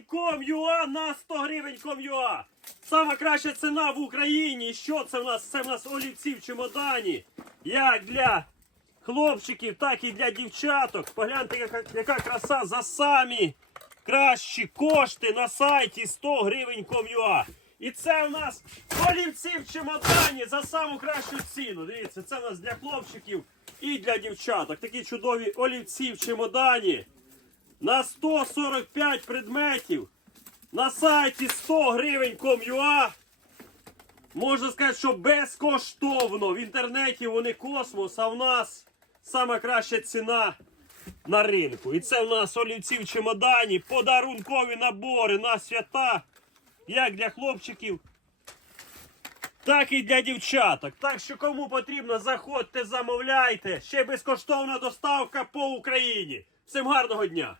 Ком.ua на 100 гривень Ком.ua. Сама краща ціна в Україні. Що це в нас? Це в нас олівці в чемодані. Як для хлопчиків, так і для дівчаток. Погляньте, яка, яка краса за самі кращі кошти на сайті 100 гривень Ком.ua. І це у нас олівці в чемодані за саму кращу ціну. Дивіться, це у нас для хлопчиків і для дівчаток. Такі чудові олівці в чемодані. На 145 предметів. На сайті 100 гривень Ком.ua. Можна сказати, що безкоштовно. В інтернеті вони космос, а в нас сама краща ціна на ринку. І це в нас олівці в чемодані, подарункові набори на свята, як для хлопчиків, так і для дівчаток. Так що кому потрібно, заходьте, замовляйте. Ще безкоштовна доставка по Україні. Всім гарного дня!